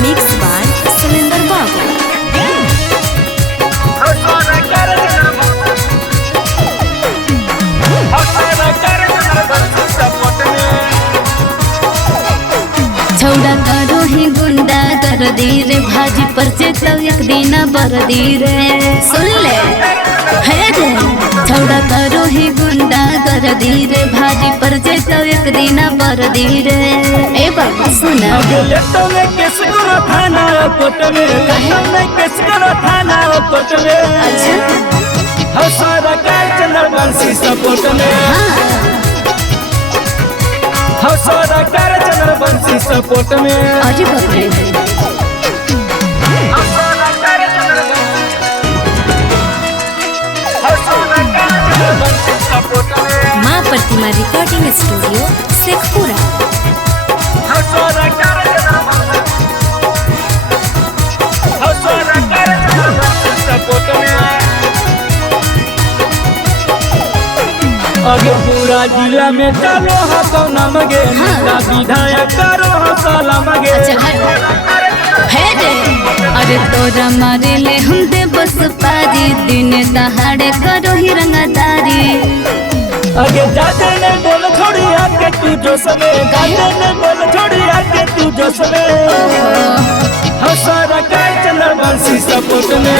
Mix by Surendra बाबू। छौड़ा करो ही गुंडा कर दी रे भाजी परचे तो एक दिन बर दी रे सुन ले है रे। छौड़ा करो ही गुंडा कर दी रे भाजी परचे तो एक दिन बर दी रे। ए बाबा सुना लेटो में केस करो थाना कोट में, लेटो में केस करो थाना कोट में। अच्छा हौसला का चंद्र बंसी सपोर्ट में, हौसला का चंद्र बंसी सपोर्ट में। अरे बाप रे माँ प्रतिमा रिकॉर्डिंग स्टूडियो शेखपुरा। अगे पूरा जिला में चलो हो नमगे, विधायक करो सलामगे। है रे अरे तोरा मारे ले हम दे बस पारी, दिन दहाड़े करो ही रंगदारी। अगे जाते ने बोल छोड़ी आके तू जो समय, जाते ने बोल छोड़ी आके तू जो समय। हौसला का चंद्र बंसी सपोर्ट में,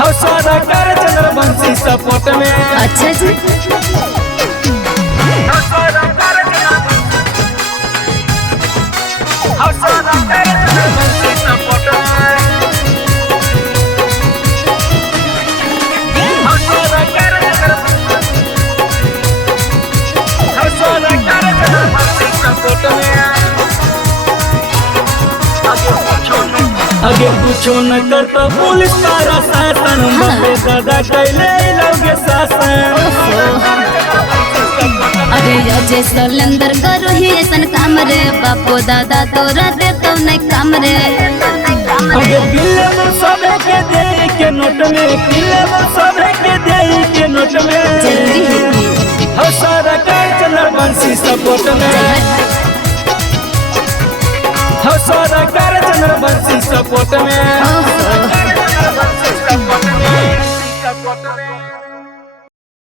हौसला का चंद्र बंसी सपोर्ट में। अच्छा जी आगे पूछो न कर तो पुलिस तारा शासन, बापे दादा कैले लोगे शासन। अरे अजय सलेंदर करो ही ऐसन काम रे, बापो दादा तोरा दे तो नहीं काम रे। आगे किले में सबे के दे के नोट में, किले में सबे के दे के नोट में। जल्दी है हौसला का चंद्र बंसी सपोर्ट में, हौसला का चंद्र बंसी सपोर्ट में।